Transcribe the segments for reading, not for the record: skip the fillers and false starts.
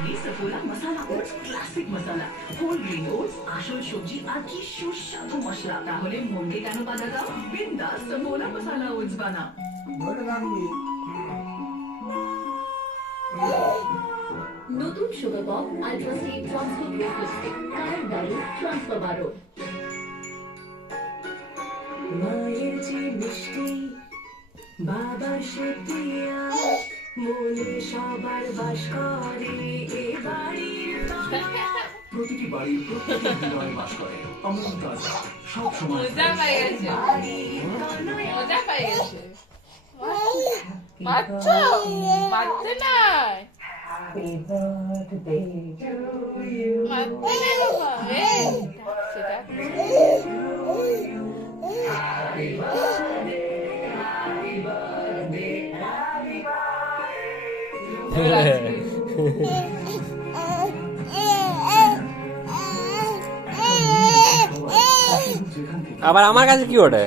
তৈরি সাফোলা মশলা oats classic মশলা, whole grain oats, আসল সবজি আর কি সুস্বাদু মশলা। তাহলে মনকে কেন বাধা দাও? বিন্দাস সাফোলা মশলা ওটস বানাও। নতুন sugar pop ultra steam transfer great colour দারু ট্রান্সফার বারো। মায়ের যে মিষ্টি বাবার সে পিয়া, মনে সবার বাস করে এ বাড়ির প্রতিটি বাড়ির প্রত্যেকটি হৃদয়ে বাস করে অমর তাজা সব সময়। মজা পাই গেছে, মজা পাই গেছে। বাচ্চা বাচ্চা নাই, মারতে নাই বাবা। সেটা আবার আমার কাছে কি ওঠে?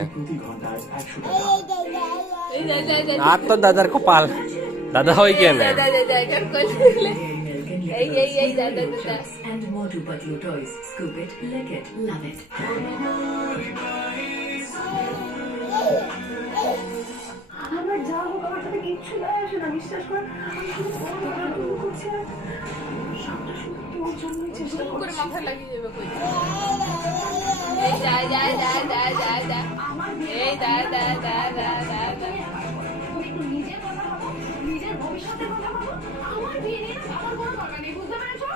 আর তো দাদার কপাল, দাদা হয় কেন? আমার যা হোক আমার সাথে কিচ্ছু যায় আসে না, বিশ্বাস কর। আমি শুধু করছি আর সবটা শুধু তোর জন্যই চেষ্টা করে করছি। মাথা লাগিয়ে দেবে কই। এই যা যা যা যা যা যা, এই যা যা যা যা যা যা। তুমি একটু নিজের কথা ভাবো, নিজের ভবিষ্যতের কথা ভাবো। আমার বিয়ে নিয়ে আমার কোনো দরকার নেই, বুঝতে পেরেছো?